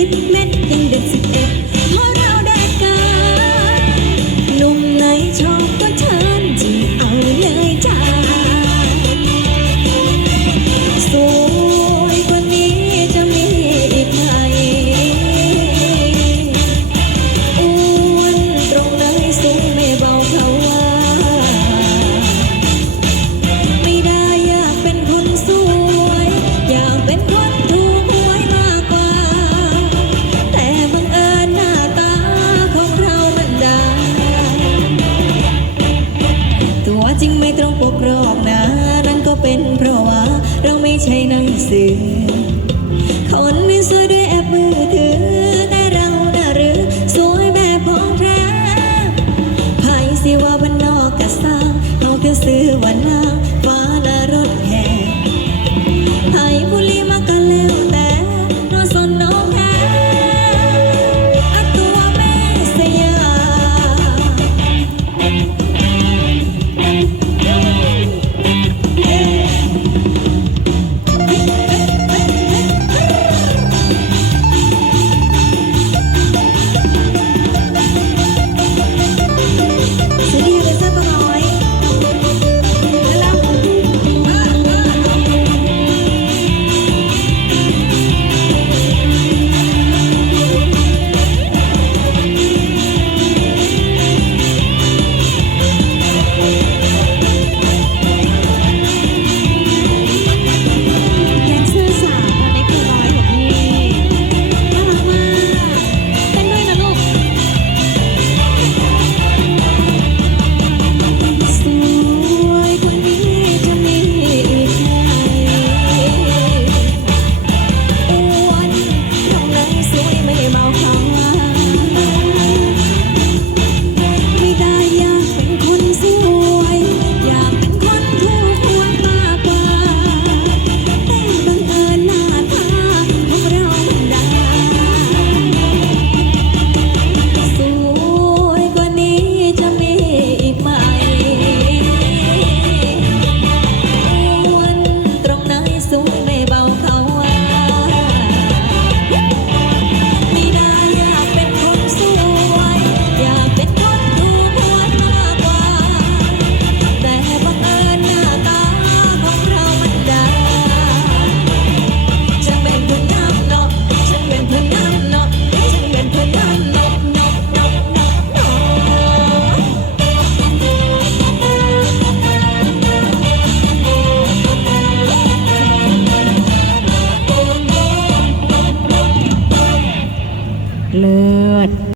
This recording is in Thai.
hip met tendency งไม่ตรงปกรอกนะนั้นก็เป็นเพราะว่า เราไม่ใช่หนังสือคนไม่สวยด้วยแอปมือ